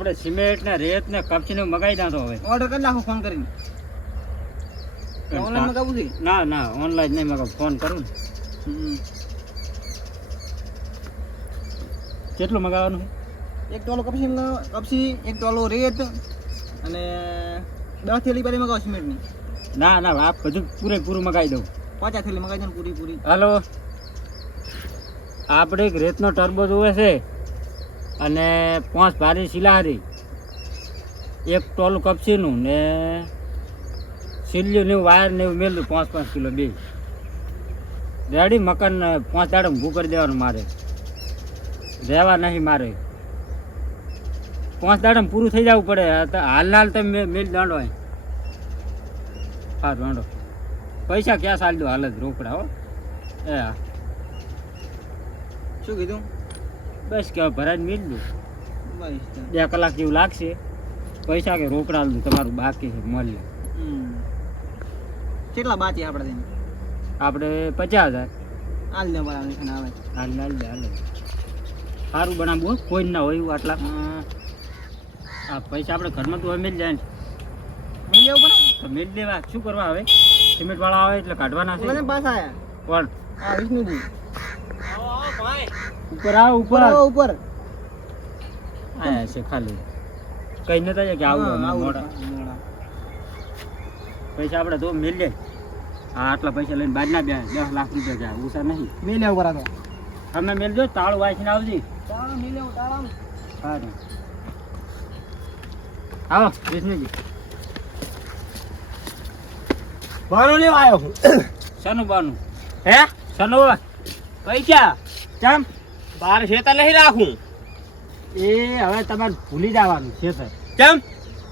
આપણે સિમેન્ટ ને રેત ને કપચી નું મગાઈ દા તો હવે ઓર્ડર કરી નાખો ફોન કરીને ઓનલાઈન મગાવું છે ના ના ઓનલાઈન નહીં મગાવ ફોન કરું ને કેટલું મગાવવાનું એક ટોલો કપસી એક ટોલો રેત અને 10 થેલી પાછી મગાવો સિમેન્ટની ના ના આ બધું પૂરેપૂરું મગાવી દઉં 50 થેલી મગાવી દો પૂરી હાલો આપણે એક રેતનો ટર્બો જોવે છે અને 5 ભારી શિલાહારી એક ટોલું કપસીનું ને સિલ્યું ને વાયર ને મેલું 5 કિલો બે રેડી મકાન 5 દાડે ઊભું કરી દેવાનું મારે રહેવા નહીં મારે 5 દાડે પૂરું થઈ જવું પડે હાલ તમે મેલ દાંડો હોય હા દાંડો પૈસા ક્યાં ચાલ દો હાલ જ રોકડા હો એ હા શું કીધું બસ કે ભરાજ મેળ દઉં બસ 2 કલાક જેવું લાગશે પૈસા કે રોકડા દઉં તમારું બાકી છે મળે કેટલા બાકી આપણે આપણે 50,000 હાલ દે બરાબર છે આવે હાલ સારું બનાવવું કોઈ ના હોય એવું આટલા આ પૈસા આપણે ઘરમાં તો હવે મેળ જાય ને મેં લેવું પડે તો મેળ દેવા શું કરવા હવે સિમેન્ટ વાળા આવે એટલે કાઢવાના છે મને પાસ આયા કોણ હા વિષ્ણુજી ઉપર આવ ઉપર ઉપર આયા છે ખાલી કઈ નતા જાય કે આવું મોડા પૈસા આપણે તો મેળ લે હા આટલા પૈસા લઈને બહાર ના બે 10 લાખ રૂપિયા જાય ઉષા નહીં મેં લેવું બરાબર તમે મેળજો તાળું વાંચીને આવજી તાળા મેં લેવું તાળા સારું આવો વિષ્ણુજી બાનું લેવા આવ્યો હું શાનું બાનું હે શાનું પૈસા કેમ બાર ખેતર નહીં રાખું એ હવે તમારે ભૂલી જવાનું છે સર કેમ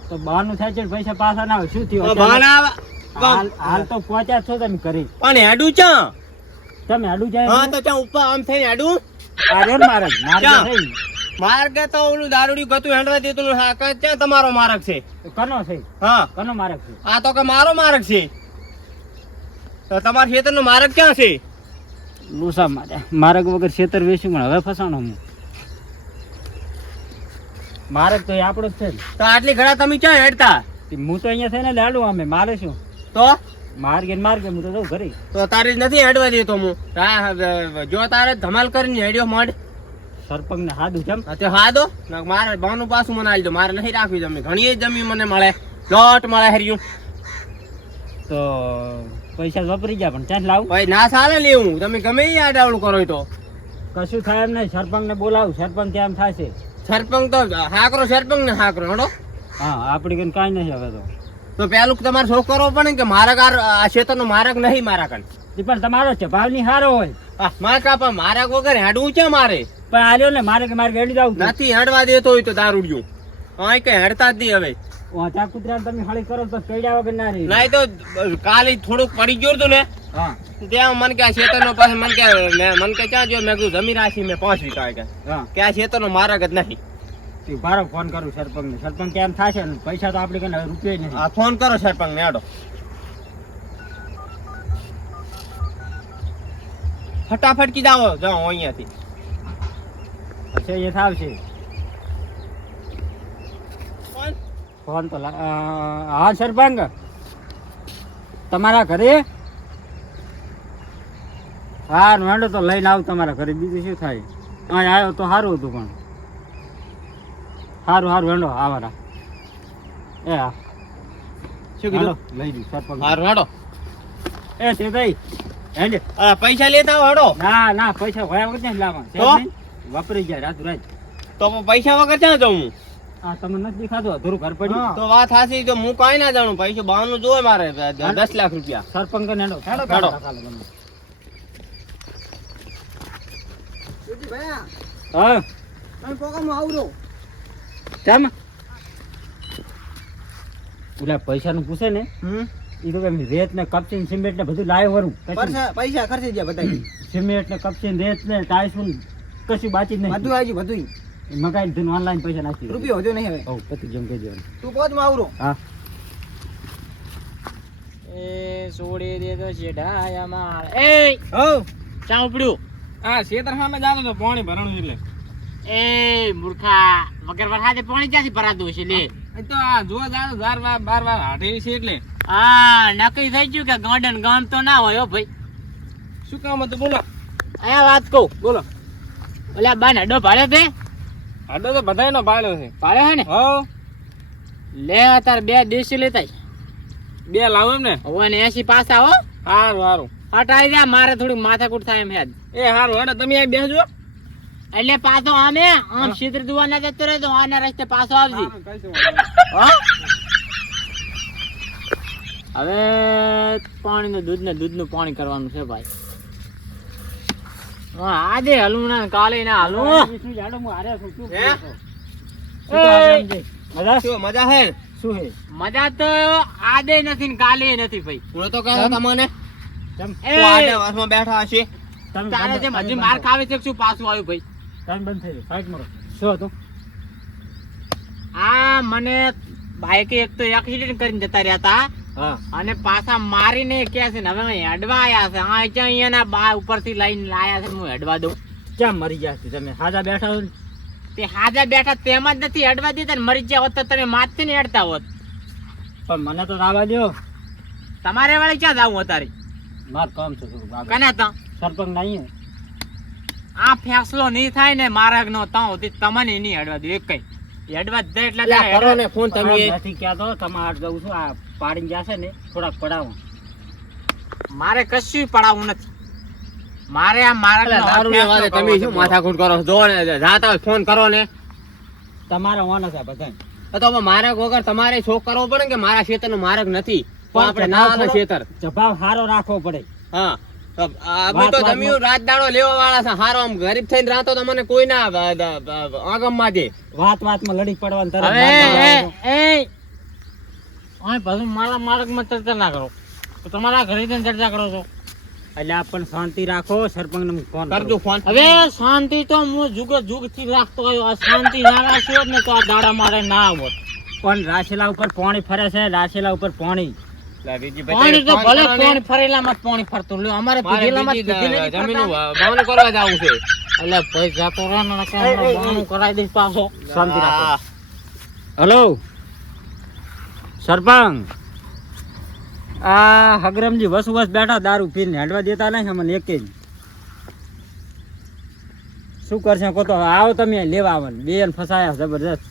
તો બહારનું થાય છે ને પૈસા પાછા ના આવે શું થયું બાના હાલ તો પહોંચ્યા છો તમે કરી પણ હેડું ચા તમે આડું જાય હા તો ચા ઉપર આમ થઈને હેડું અરે મારે ક્યાં? માર્ગ તો ઓલું દારૂડી ગતું હેડવા દેતું હા ક્યાં તમારો માર્ગ છે કનો છે હા કનો માર્ગ છે આ તો કે મારો માર્ગ છે તો તમારા ખેતરનો માર્ગ ક્યાં છે લૂસા મારે માર્ગ વગર ખેતર વેચી પણ હવે ફસાણો હું માર્ગ તો એ આપણો જ છે ને. તો આટલી ઘડા તમે ક્યાં હેડતા હું તો અહીંયા થઈને લાડું અમે મારે શું તો માર્ગે ને માર્ગે હું તો જઉં ઘરે તો તારી નથી હેડવા દેતો હું જો તારે ધમાલ કરીને હેડ્યો મઢ સરપંચ ને હાદું કેમ તે હા દો મારે બાનું પાછું મને આલી દો મારે નહીં રાખવી જમી ઘણી જમી મને મળે લોટ મળે હરિયું તો પૈસા વાપરી ગયા પણ ત્યાં લાવું ભાઈ ના ચાલે લેવું તમે ગમે એ આડાવડું કરો તો કશું થાય એમ નહીં સરપંચ ને બોલાવું સરપંચ કેમ થશે સરપંચ તો હાકરો સરપંચ ને હાકરો હડો હા આપડી કઈ કાંઈ નહીં હવે તો પેલું તમારે શોખ કરવો પડે કે મારા આ ક્ષેત્રનો માર્ગ નહીં મારા કન પણ તમારો છે ભાવની હારો હોય મારા કાપા મારા વગર હેડવું છે મારે પણ આલ્યો ને મારે કે મારે હેડી જાવ નથી હેડવા દેતો હોય તો દારૂડિયું હા કઈ હેડતા જ નહીં હવે ત્યાં કૂતરા તમે ખાલી કરો તો કઈડા વગર ના રહી નહીં તો કાલે થોડુંક પડી ગયું હતું ને હા ત્યાં મને કે આ ક્ષેત્રનો પાસે મને કે ક્યાં જો મેં કીધું જમી રાખી મેં 5 વીઘા હા કે આ ક્ષેત્રનો માર્ગ જ નહીં ભારો ફોન કરું સરપંચ ને સરપંચ કેમ થશે ને પૈસા તો આપડે કઈ રૂપિયા નહીં આ ફોન કરો સરપંચ ને હેડો ફટાફટ કીધા જાઓ અહીંયાથી પછી એ થાવશે ફોન તો હા સરપંચ તમારા ઘરે હા માંડો તો લઈને આવ તમારા ઘરે બીજું શું થાય અહીં આવ્યો તો સારું હતું પણ સારું હેંડો આવારા એ હા શું કીધું લઈ દઉં સરપંચ હારું હેડો એ તે ભાઈ હેંડે પૈસા લેતા આવો હેડો ના પૈસા ભયા વગર ક્યાં લાવવા તો? વાપરી જાય રાત રાત તો પૈસા વગર ક્યાં જાઉં હું હા તમે નથી દેખાતું અધૂરું ઘર પડ્યું તો વાત હાસી તો હું કાંઈ ના જાણું પૈસા બાનું જોવે મારે 10 લાખ રૂપિયા સરપંચ ને હેંડો હેંડો. હા તમે પોકામાં આવરો કેમ ઓલા પૈસા નું પૂછે ને એ તો રેત ને કપચી સિમેન્ટ ને બધું લાવ્યો વરું પૈસા ખર્ચી ગયા બધા સિમેન્ટ ને કપચી રેત ને ટાઈસું કશું બાકી જ નહીં બધું આવી બધું મકાઈ ધન ઓનલાઈન પૈસા નાખી રૂપિયો વધ્યો નહીં હવે ઓ પતિ જેમ કહી દેવાનું તું પોચમાં આવરો હા એ છોડી દે તો શેઢાયા માર એ હો ચા ઉપડ્યું આ ક્ષેત્ર સામે જાતો તો પાણી ભરણું એટલે એ મૂર્ખા વગર વરસાદે પાણી ક્યાંથી ભરાતું હશે લે એ તો આ જો જાવ 12 વાર હાટે છે એટલે હા નક્કી થઈ ગયું કે ગાંડન ગામ તો ના હોય હો ભાઈ શું કામ હતું બોલો અહીંયા વાત કહું બોલો ઓલા બાન હડો ભાડે તે હાડો તો બધાયનો ભાડ્યો છે ભાડે હે ને હો લે તાર 2 દેશી લેતા 2 લાવો એમ ને હવે ને 80 પાસા હો હારું હટાઈ જા મારે થોડી માથાકૂટ થાય એમ હેડ એ હારું હેડો તમે અહીં બેસજો એટલે પાછો આમ ક્ષેત્ર દુવાના જતો રહે તો આના રસ્તે પાછો આવજે હો? હવે પાણીનું દૂધનું પાણી કરવાનું છે ભાઈ હા આજે હલવું ના કાલે ના હલવું શું જાડો હું હારે છું શું હે? મજા શું મજા હે શું હે મજા તો આજે નથી ને કાલે નથી ભાઈ હું તો કહું તમને તમ એ, તો આડે વાસમાં બેઠા હશે તમે તારે જેમ હજી માર ખાવે છે કે શું પાછું આવ્યું ભાઈ ટાઈમ બંધ થઈ ગયો ફાઈટ મારો શું હતું આ મને બાઈકે એક તો એક્સિડન્ટ કરીને જતા રહ્યા હતા હા અને પાછા મારીને કે છે ને હવે અમે હેડવા આયા છે આ ક્યાં અહીંયાના બા ઉપરથી લઈને લાયા છે હું હેડવા દઉં ક્યાં મરી ગયા છો તમે હાજા બેઠા છો ને? તે હાજા બેઠા તેમાં જ નથી હેડવા દેતા ને મરી ગયા હોત તો તમે માથથી ને હેડતા હોત પણ મને તો આવવા દો તમારે વાળી ક્યાં જાવું અત્યારે માર કામ છે થોડું આગળ. કને તા સરપંચ નહીં આ ફેસલો નહીં થાય ને મારા નો તા સુધી તમને નહીં હેડવા દઉં એક કઈ હેડવા જ દે એટલે લે, તારે કરો ને ફોન તમે નથી કહેતો તમારે જવું છું આ પાડીને જશે ને થોડાક પડાવો મારે કશું પડાવવું નથી મારે આ મારા દારૂ વાળે તમે શું માથાકૂટ કરો છો? જો ને જાતા હોય ફોન કરો ને તમારે વાના છે બધા તો હવે મારે વગર તમારે શોખ કરવો પડે ને કે મારા ખેતરનો માર્ગ નથી તો આપણે ના હાલે ખેતર જવાબ સારો રાખવો પડે હા તો અમે તો જમીન રાત દાડો લેવા વાળા છે હારો આમ ગરીબ થઈને રાતો તો મને કોઈ ના આગમમાં દે વાતમાં લડી પડવાનું તરત હવે માર મારવાનું. પાછું મારા માર્ગમાં ચર્ચા ના કરો તો તમારા ઘરે જઈને ચર્ચા કરો છો એટલે આપ પણ શાંતિ રાખો સરપંચ ને ફોન કરજો ફોન હવે શાંતિ તો હું જુગ થી રાખતો આવ્યો આ શાંતિ ના રાખ્યો હોત ને તો આ દાડા મારે ના આવત પણ રાશેલા ઉપર પાણી ફરે છે રાશેલા ઉપર પાણી પાણી તો ભલે પાણી ફરેલામાં જ પાણી ફરતું લ્યો અમારે પીધેલામાં જ પીધે નથી જમીન ફરતા. બાવનું કરવા જવું છે એટલે ભાઈ જાતો રહે ને નકર હમણાં બાનું કરાવી દઈશ પાછો શાંતિ રાખો હા. હલો સરપંચ આ હગરમજી વસુ વસ બેઠા દારૂ પીને હેડવા દેતા નહીં અમને એકે જ શું કરશે કહો તો આવો તમે લેવા આવો ને બેન ફસાયા જબરજસ્ત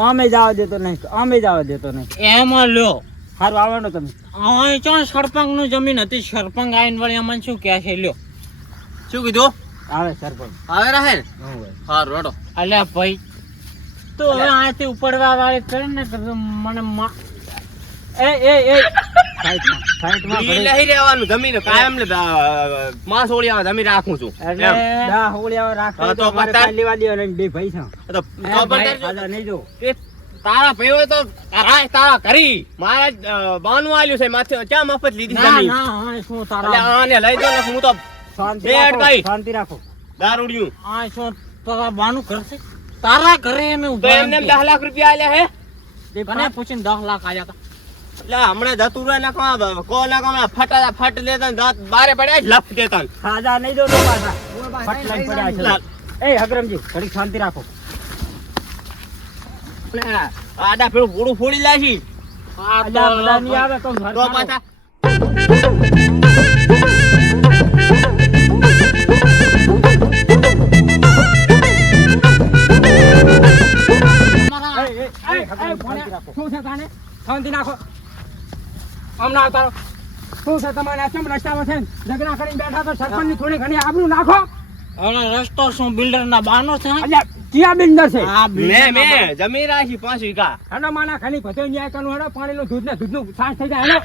અમે જવા દેતો નહીં અમે જવા દેતો નહીં એમાં લ્યો સારું આવવાનો તમે અહીં ચાલ સરપંચ નું જમીન હતી સરપંચ આવીને વળી અમને શું કહે છે લ્યો શું કીધું આવે સરપંચ આવે રહે ને હું હોય. હારું હેડો અલ્યા ભાઈ તો હવે આથી ઉપડવા વાળી કરે ને તો મને સાઈડમાં ઈ ઘડી. લઈ રહેવાનું જમીન કાયમ ને માસ ઓળિયા જમીન રાખું છું એટલે એમ. દા હોળિયાઓ રાખો હા, તો તો અમારે પતાર. કાલ લેવા દો અને બે ભાઈ છે તો ભાઈ, ખબર હાજા નહીં જો એ તારા ભાઈ હોય તો તારા કરી મારા બાનું આલ્યું છે માથે ક્યાં મફત લીધી ના જમીન ના હા શું એટલે તારા આને લઈ દો ને હું તો શાંતિ બે રાખો અટકાઈ. શાંતિ રાખો દારૂડિયું આ શું તારા બાનું કરશે તારા ઘરે એમ તો ઉભા એમને એમ 10 લાખ રૂપિયા આલ્યા હે કને પૂછીને 10 લાખ આલ્યા તા એટલે હમણાં જતું રહે ને કો લાખ હમણાં ફટ લેતા ને દાંત બારે પડ્યા જ લપ દેતા ને. હાજા નહીં દો તો પાછા ફટ લઈને પડ્યા છે એ હગરમજી ઘડીક શાંતિ રાખો એટલે આડા પેલું પૂરું ફોડી લાશી આ આજા બધા નહીં આવે તો તો હરખાનો. પાછા તમારા એ, હગરમ, શાંતિ રાખો. શું છે તાને શાંતિ નાખો હમણાં આવતા શું છે તમારે આ કેમ રસ્તામાં છે ઝઘડા કરીને બેઠા તો સરપંચની થોડી ઘણી આબરૂ નાખો અરે રસ્તો શું બિલ્ડર ના બાનો છે અલ્યા કિયા બિલ્ડર છે આ builder ના મેં જમીન રાખી 5 વીઘા હેડો માના ખાલી બધો ન્યાય કરવું હેડો પાણીનું દૂધનું સાંજ થઈ જાય હેડો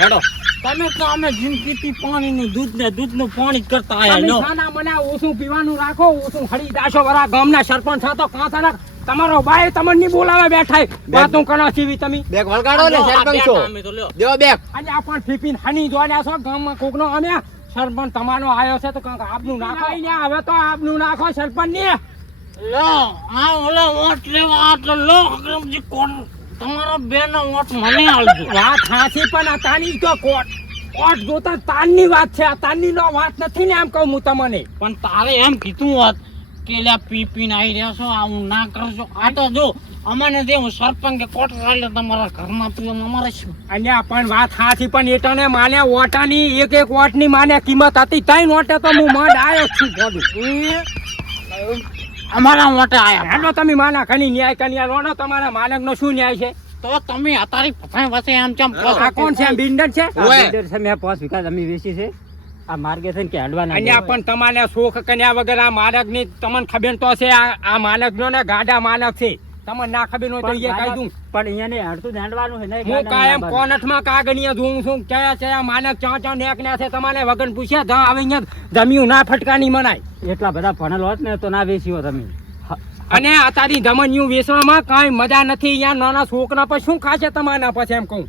હેડો તમે તો અમે જિંદગીથી પાણીનું દૂધનું પાણી જ કરતા આયા તમે લો ખાના મને ઓછું પીવાનું રાખો ઓછું હળી દાશો વરા ગામના સરપંચ હતો કાં તારા તમારો ભાઈ તમને નહીં બોલાવે બેઠાય વાતું કરો સીવી તમે બેગ વળગાડો ને સરપંચ છો અમે તો લ્યો દેવો બેગ અને આ પણ ફીફીન હની જોડ્યા છો ગામમાં કોકનો અમે સરપંચ તમારો આવ્યો છે તો કાંક આપનું નાખો અહીંયા હવે તો આપનું નાખો સરપંચ ને લો આ ઓલા વોટ લેવા આ તો લો અકરમજી કોણ તમારો બેનો વોટ મને આલજો વાત હાચી પણ આ તાની તો કોટ જોતા તાનની વાત છે આ તાનની નો વાત નથી ને એમ કહું હું તમને પણ તારે એમ કીધું હોત અકેલા પી પીને આવી રહ્યા છો આવું ના કરશો આ તો જો અમને દે હું સરપંચ કે કોટ એટલે તમારા ઘરમાં પીવું અમારે શું અલ્યા પણ વાત સાચી પણ એટાને માને ઓટાની એક ઓટની માને કિંમત હતી તઈ ઓટે તો હું માંડ આવ્યો છું ગોડું અમારા મોટે આયા હેડો તમે માના ખની ન્યાય કન્યા લોનો તમારા માનકનો શું ન્યાય છે તો તમે અતારી પફાઈ વસે એમ ચમ આ કોણ છે બિલ્ડર છે ઓય. બિલ્ડર છે મેં 5 વીઘા જમીન વેચી છે આ માર્ગે છે ને કે હડવાના અલ્યા પણ તમારે શોખ કન્યા વગર આ માનકની તમને ખબર તો છે આ માનકનો ને ગાડા માનક છે તમને ના ખબર હોય તો એ કહી દઉં પણ અહીંયાને હડતું ધાંડવાનું છે ને હું કાયમ કોનઠમાં કાગળિયા જોઉં છું કયા કયા માનક ચા નેકના છે તમારે વગર પૂછ્યા જા આવે અહીંયા જમ્યું ના ફટકાની મનાય એટલા બધા ભણેલ હોત ને તો ના વેચ્યો તમે અને અતારી ધમન્યું વેચવામાં કાંઈ મજા નથી અહીંયા નાના છોકરા પર શું ખાશે તમારા પછી એમ કહું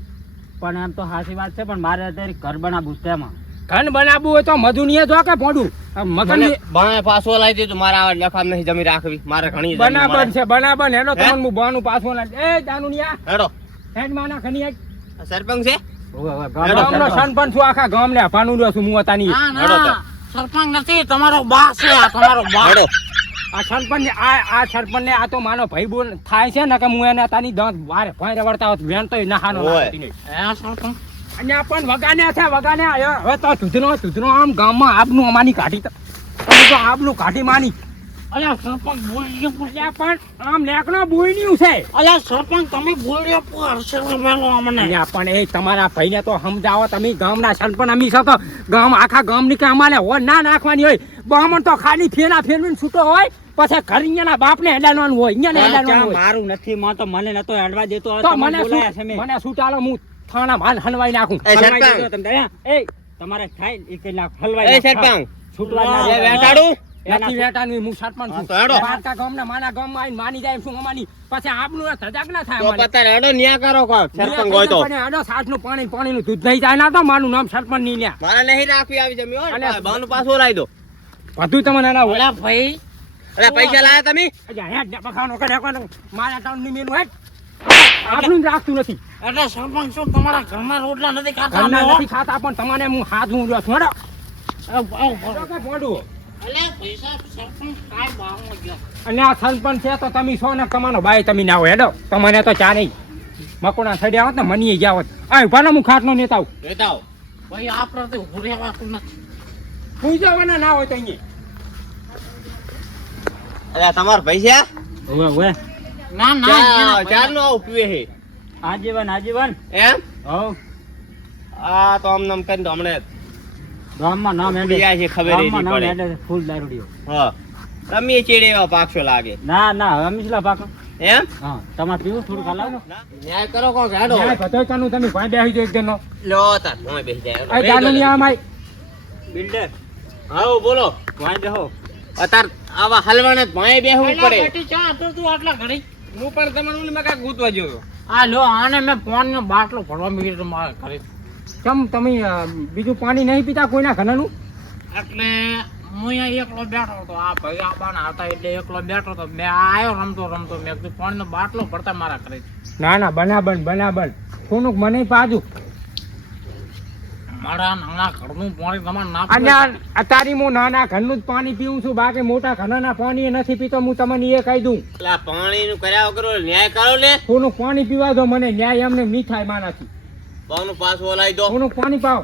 પણ એમ તો સાચી વાત છે પણ મારે અત્યારે ઘર બનાવવું છે એમાં ઘન બનાવવું હોય તો મધુનીએ જો કે પોડું મગન બને પાછો લાવી દીધું મારા આવા લખામ નહીં જમી રાખવી મારે ઘણી જમીન બનાબન મળે. છે બનાબન હેડો હે? તમને હું બાનું પાછું એ દાનુનિયા હેડો હેડ માના ખની એક આ સરપંચ છે ગામનો સરપંચ છું આખા ગામને અફાનું રહ્યો છું હું અતાની ના હેડો તો. ના સરપંચ નથી તમારો બા છે આ તમારો બા હેડો આ સરપંચ આ સરપંચ ને આ તો માનો ભાઈ બોલ થાય છે ને કે હું એને તાની દાંત વારે ભાઈ રવડતા હોત વેણ તો નહાનો ઓય. નાખતી નહીં હે સરપંચ અહીંયા પણ વગાને છે વગાને હવે તો સુધરો આમ ગામમાં આબનું અમાની કાઢી તો તમે તો આબનું કાઢી માની અલ્યા સરપંચ બોલી ગયો એટલે પણ આમ નેકનો બોઈન્યું છે અલ્યા સરપંચ તમે બોલ્યો હર્ષે મેલો અમને અહીંયા પણ એ તમારા ભાઈને તો સમજાવો તમે ગામના સરપંચ અમી છો તો ગામ આખા ગામની કે અમારે હો ના નાખવાની હોય બામણ તો ખાલી ફેરવીને છૂટો હોય પછી ઘર અહીંયાના બાપને હેડાડવાનું હોય અહીંયાને હેડાડવાનું હોય મારું નથી માં તો મને નતો હડવા દેતો તો તમને મને બોલાયા છે મેં. મને શું ચાલો હું થાણા માલ હલવાઈ નાખું એ સરપંચ. હલવાઈ દેજો તમે ત્યાં. એ તમારે થાય એ કલાક હલવાઈ એ નાખો. સરપંચ છૂટવા જ ના એ દેવાના. વેટાડું નથી વેટાનું હું સરપંચ હા, છું તો હેડો. પારકા ગામના માના ગામમાં આવીને માની જાય શું અમાની પછી આપનું સજાગ ના થાય તો અમારે. પતાર હેડો ન્યા કરો કો સરપંચ હોય તો પણ હેડો સાસનું પાણીનું દૂધ નહીં જાય ના તો મારું નામ સરપંચ નહીં લ્યા મારે નહીં રાખવી આવી જમી અને હોય બાનું પાછો લાવી દો બધું તમને ના હોય ઓલા ભાઈ અરે પૈસા લાયા તમે અજા હેડ ને બખાનો કરે કોને મારા ટાઉનની મેનું હેડ આપણું જ રાખતું નથી એટલે સરપંચ શું તમારા ઘરના રોટલા નથી ખાતા ઘરના અમે, હો? નથી ખાતા પણ તમને હું હાથ હું રહ્યો છું હેડો આવ, આવ, આવ. હેડો કે પોંડું. અલ્યા પૈસા સરપંચ કાંઈ ભાવમાં ગયા અને આ સરપંચ છે તો તમે છો ને તમારો ભાઈ તમે ના હોય હેડો તમને તો ચા નહીં મકોડા થડ્યા હોત ને મનીએ ગયા હોત આ ભાનો હું ખાટનો નેતા આવું લેતા આવો ભાઈ આપણે તો ઊભું રહેવાતું નથી પૂજાવાના ના હોય તો અહીંયા અરે તમાર પૈસા ઓવે, ઓવે. ના ના એના ચાર નો આવું પીવે છે આજીવન આજીવન એમ હવ આ તો આમ નામ કરીને તો હમણે ગામમાં નામ હેડે. ઉડિયા છે ખબર ય ગામમાં નહીં નામ પડે. હેડે છે, ફૂલ દારૂડિયો. હા તમે ચીડે એવા પાકશો લાગે ના ના હવે મિસલા પાકો એમ હા તમારે પીવું થોડું ખાલાવો ન્યાય કરો કોક હેડો ન્યાય ભતોયકાનું તમે ભાઈ બેસી જો એક જણનો લો તાર હું બેસી જાય આ જાનુનિયા અમાય બિલ્ડર હા બોલો વાંઈ બેહો અતાર આવા હલવાને ભાઈ બેહવું અલ્યા પડે બેટી ચા હતો તું આટલા ઘડી હું પણ તમારું ઓલી મકા ગૂંથવા ગયો આ લો આને મેં ફોનનો બાટલો ભરવા મૂકી તો મારા ઘરે કેમ તમે બીજું પાણી નહીં પીતા કોઈના ઘરનું એટલે હું અહીંયા એકલો બેઠો હતો આ ભાઈ આબાના હતા એટલે એકલો બેઠો હતો મેં આવ્યો રમતો રમતો મેં કીધું ફોનનો બાટલો ભરતા મારા ઘરે ના ના બનાબન થોડુંક મને પાજુ મારા નાના ઘરનું પાણી તમારે ના અને અત્યારે હું નાના ઘરનું જ પાણી પીવું છું બાકી મોટા ઘરના પાણી નથી પીતો હું તમને એ કહી દઉં પેલા પાણી નું કર્યા વગર ન્યાય કરો ને થોડુંક પાણી પીવા દો મને ન્યાય એમને નહીં થાય માનાથી બાનું પાછું લાવી દો થોડુંક પાણી પાવ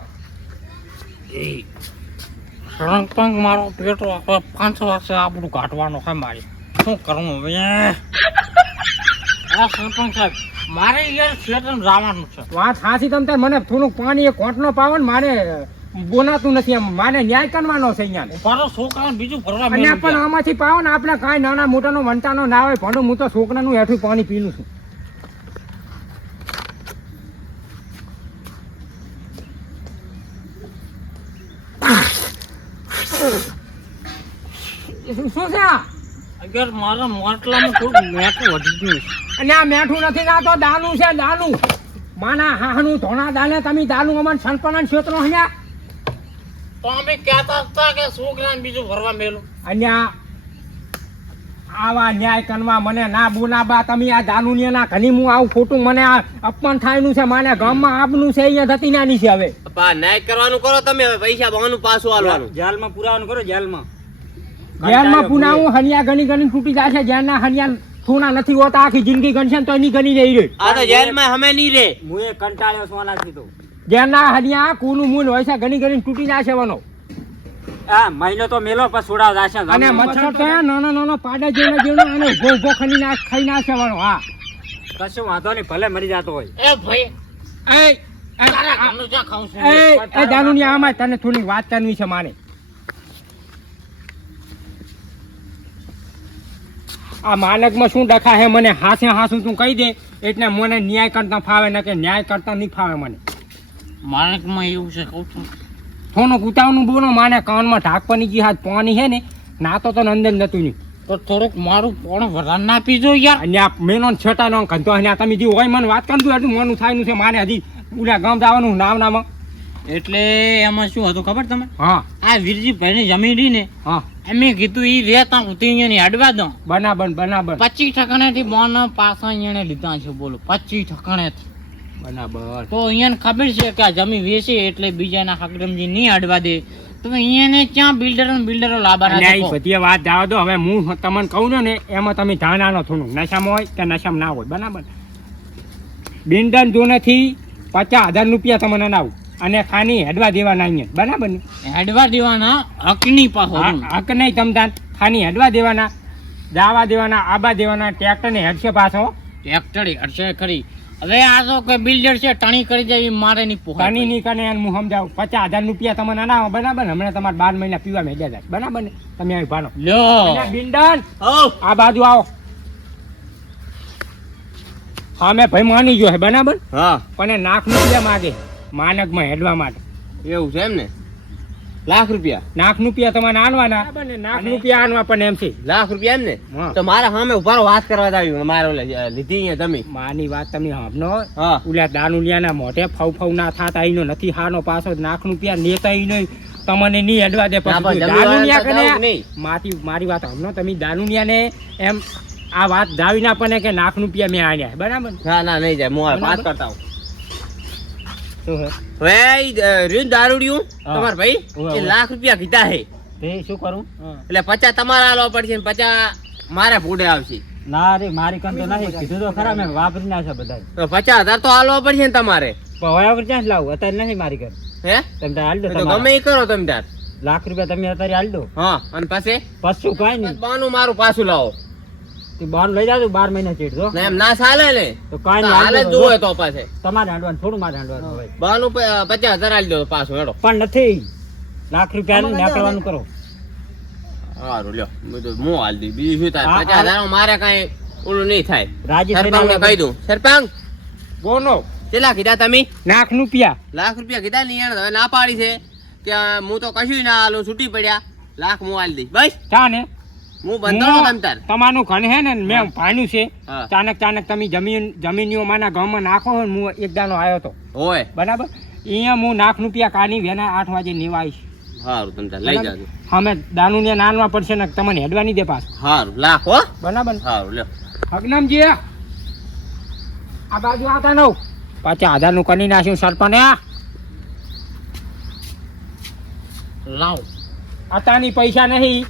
સરપંચ મારો પેટો 5 વર્ષે આ બધું કાઢવાનું છે મારી શું કરવું હવે આ સરપંચ સાહેબ મારે યાર શેતન જવાનું છે વાત સાચી તમ તાર મને થોડુંક પાણી એક કોટનો પાવો ને મારે બોલાતું નથી એમ મારે ન્યાય કરવાનો છે અહીંયા મારો છોકરાને બીજું ભરવા અને મેળવી પણ આમાંથી પાવો ને આપણે કાંઈ નાના મોટાનો વંટાનો ના હોય પણ હું તો છોકરાનું હેઠું પાણી પીલું છું શું છે આ? અગર મારા માટલામાં થોડું મેઠું વધી ગયું છે. અને આ મેઠું નથી ના તો દાનું છે દાનું માના હાહનું ધોણા દાને તમે દાનું અમન સંપન્ન ક્ષેત્રો હન્યા તો અમે કહેતા હતા કે છોકરાને બીજું ભરવા મેલું અને આવા ન્યાય કરવા મને ના બોલાબા તમે આ દાનુનિયાના ઘણી હું આવું ખોટું મને આ અપમાન થાયનું છે માને ગામમાં આપનું છે અહીંયા થતી નાની છે હવે ન્યાય કરવાનું કરો તમે હવે પૈસા બાનું પાછું આલવાનું જાલમાં પુરાવાનું કરો જાલમાં જેલમાં પુનાવું હનિયા ગણી ગણી તૂટી જાય છે. જેલના હનિયા સોના નથી હોતા, આખી જિંદગી ગણશે ને તો એની ગણી રહી રહી. આ તો જેલમાં અમે નહીં રે. હું એ કંટાળ્યો સોનાથી તો. જેલના હનિયા કુનું મૂલ હોય છે, ગણી ગણી તૂટી જાય છે વનો. આ મહિનો તો મેલો પછી છોડાવ જાશે. અને મચ્છર તો નાનો નાનો પાડા જેવો અને ઉભો ઉભો ખાઈ નાખે વનો. હા કશું વાંધો નહીં, ભલે મરી જતો હોય. એ ભાઈ એ તારા ઘરનું ચા ખાઉં છું એ દારૂની આમાં તને થોડી વાત કરવી છે મારે. આ માનકમાં શું ડખા હે મને હાસે હાસું તું કહી દે એટલે મને ન્યાય કરતા ફાવે ને કે ન્યાય કરતા નહીં ફાવે મને. માણકમાં એવું છે કહું છું થોડું ઉતાવળનું બોલો માને કાનમાં ઢાંકવાની જે હાથ પાણી છે ને નાતો તો અંદર નતું નહીં. તો થોડુંક મારું પણ વધારે ના પીજો યાર. અને આ મેનો છટાનો કંતો અને તમે જે હોય મને વાત કરજો એટલું મોનું થાય છે માને હજી ઉલા ગામ જવાનું નામ. એટલે એમાં શું હતું ખબર તમે? હા આ વીરજીભાઈની જમીન રહી ને, હા એમે કીધું ઈ રેતા ઉતરીને અડવા દો. બરાબર 25% થી બોન પાછા અહીંયા લીધા છે. બોલો 25% બરાબર. તો અહીંયા ખબર છે કે આ જમીન વેચી એટલે બીજાના હકરમજી નહીં અડવા દે. તો અહીંયા ક્યાં બિલ્ડરો લાવવાના અને છે? આ બધી વાત જવા દો. હવે હું તમને કહું ને એમાં તમે ધ્યાન આનો થોડું નશામાં હોય કે નશામાં ના હોય. બરાબર. બિંડન જોનેથી 50,000 રૂપિયા તમને નાવું અને ખાની હેડવા દેવાના અહીંયા. બરાબર ને? હેડવા દેવાના હકની પાછો હક નહીં તમતાન ખાની હેડવા દેવાના, દાવા દેવાના, આબા દેવાના. ટ્રેક્ટર ને હેડશે પાછો. ટ્રેક્ટર હશે ખરી. હવે આ તો કોઈ બિલ્ડર છે ટણી કરી જાય મારે નહીં પોહાય. ખાની નહીં કરે એને હું સમજાવું. 50,000 રૂપિયા તમને નાવો. બરાબર. હમણાં તમારે 12 મહિના પીવા મેળ્યા જાય. બરાબર ને? તમે આવી ભાનો લ્યો બિંડન આ બાજુ આવો. હા મેં ભાઈ માની ગયો છે. બરાબર. હા પણ એ નાખ રૂપિયા માગે માનકમાં હેડવા માટે. એવું છે એમ ને? લાખ રૂપિયા તમારે આનવાના. લાખ રૂપિયા આનવા પણ એમ છે. લાખ રૂપિયા એમ ને? હા. તો મારા સામે ઉભારો વાત કરવા જ આવ્યું. મારે ઓલે લીધી અહીંયા તમે. માની વાત તમે સાંભળો. હા ઉલ્યા દાનુલિયાના મોઢે ફવ ના થાતા ઈનો નથી હાનો પાછો લાખ રૂપિયા નેતા ઈનો તમને નહીં હેડવા દે. ના, પણ પછી જમીનવાળાને દાનુલિયા તો કને નહીં. મારી વાત સાંભળો તમે. દાનુલિયાને એમ આ વાત દાવી ના પડે કે લાખ રૂપિયા મેં આન્યા. બરાબર. ના નહીં જાય. હું બરાબર. વાત કરતા હું. શું હે? હવે રીન દારૂડિયું હા. તમાર ભાઈ હોવે, એ હોવે. લાખ રૂપિયા કીધા હે. તે શું કરું? એટલે 50 તમારે આલવા પડશે ને 50 મારે ફૂડે આવશે. ના રે, મારી કામ તો નહીં. કીધું તો ખરા, મેં વાપરી નાખ્યા બધા. તો 50,000 તો આલવા પડશે ને તમારે. હવે ક્યાં લાવું? અત્યારે નહીં મારી ઘર. હે તમે તાર હાલ દો. તો તમારા. ગમે એ કરો તમે તાર. લાખ રૂપિયા તમે અત્યારે હાલ દો. હા અને પછી પછી કાંઈ નહીં. બાનું મારું પાછું લાવો. તું બહાર લઈ જાજો 12 મહિના ચેડ દો. ને એમ ના ચાલે ને. તો કાંઈ તો નહીં, હાલે હાલ જ દો. જોવે તો પાછે તમારે હાંડવાનું થોડું મારે હાંડવાનું હોય. બાનું 50,000 આલી દો પાછું હેડો. પણ નથી. લાખ રૂપિયા ના કરવાનું કરો. સારું લ્યો બધું હું હાલ દી. બીજું શું થાય? હા, 50,000 મારે કાંઈ ઓલું નહીં થાય. રાજી થઈને સરપંચને આવજો. કહી દઉં. સરપંચ બોનો કેટલા કીધા તમે? લાખ રૂપિયા. લાખ રૂપિયા કીધા ને એને હવે ના પાડી છે કે હું તો કશું ના હાલું, છૂટી પડ્યા. લાખ હું હાલ દઈશ બસ. ચા ને હું બંધાણો તમ તાર. તમારું ઘન હે ને મેં ભાણ્યું છે. હા. ચાનક તમે જમીનીઓ માના ગામમાં નાખો ને હું એક દાનો આવ્યો હતો. હોય બરાબર. અહીંયા હું લાખ રૂપિયા કાઢી વેના 8 વાગે નિવાઈશ. સારું તમ તાર લઈ જાજો. અમે દાનુને નાનવા પડશે ને તમને હેડવા નહીં દે પાછું. સારું લાખ હો. બરાબર. સારું લ્યો. હગનામજી આ બાજુ આવતા નવ 50,000 નું કરી નાખ્યું સરપંચ. લાવ અતાની પૈસા નહીં.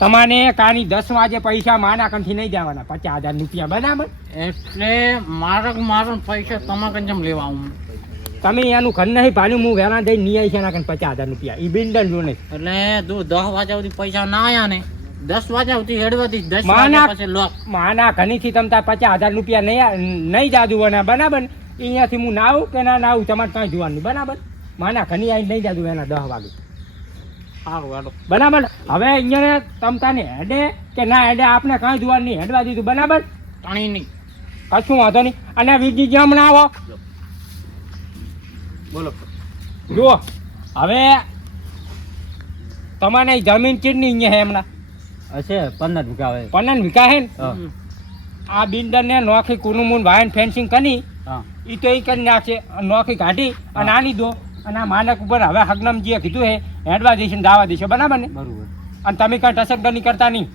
તમારે કાની 10 વાગે પૈસા માના કંથી નહીં જવાના. 50,000 રૂપિયા. બરાબર. એટલે મારો પૈસા તમારે કેમ લેવા આવું? તમે એનું ઘર નહીં ભાડ્યું. હું વેલા જઈને નહીં આવી છે એના 50,000 રૂપિયા. એ બિલ્ડર જો નહીં. એટલે તું 10 વાગ્યા સુધી પૈસા ના આયા ને 10 વાગ્યા સુધી હેડવાથી 10 માના- વાગ્યા પછી લોક. માના ઘણીથી તમતા 50,000 રૂપિયા નહીં જાદુ બના. બરાબર. અહીંયાથી હું ના આવું કે ના આવું તમારે કાંઈ જોવાનું. બરાબર. માના ઘણી આવી નહીં જાદુ એના 10 વાગે. સારું હેડો. બરાબર. હવે અહીંયા તમતાને હેડે કે ના હેડે આપણે કાંઈ જોવાનું નહીં. હેડવા દીધું. બરાબર. ટણી નહીં. કશું વાંધો નહીં. અને વીરજી હમણાં આવો. બોલો. જુઓ હવે તમારે જમીન ચીડની અહીંયા હે હમણાં હશે 15 વીઘા હોય. 15 વીઘા હે ને. હા. આ બિલ્ડરને નોખી કુનુમુન વાયન ફેન્સિંગ કરી હા. એ તો એ કરી નાખશે. નોખી કાઢી અને આની દો અને આ માનક ઉપર હવે હગનમજીએ કીધું હે હેડવા દેશે ને દાવા દેશે. બરાબર ને? બરોબર. અને તમે કાંઈ ટસકડની કરતા નહીં.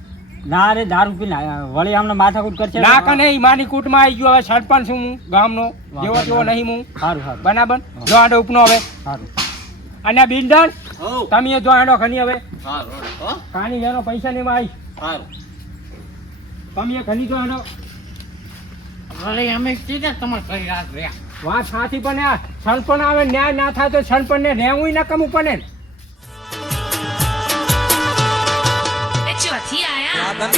ના રે, દારૂ પીને વળી આમને માથાકૂટ કરશે. ના કને ઈ માની કૂટમાં આવી ગયો. હવે સરપંચ છું હું ગામનો. જેવો તેવો નહીં હું. સારું સારું બરાબર. જો આડો ઉપનો હવે સારું. અને બિલ્ડર હઉ. તમે જો હેડો ખની હવે હારું, હો? ખાની એનો પૈસા ને ભાઈ હારું. તમે ખની જો હેડો વળી અમે કીધા તમારે ઘરે રાત રહ્યા. વાત સાચી પણ આ છણપણ આવે ન્યાય ના થાય તો છણપણ ને રહેવું ના કમું પડે ને ચોથી આયા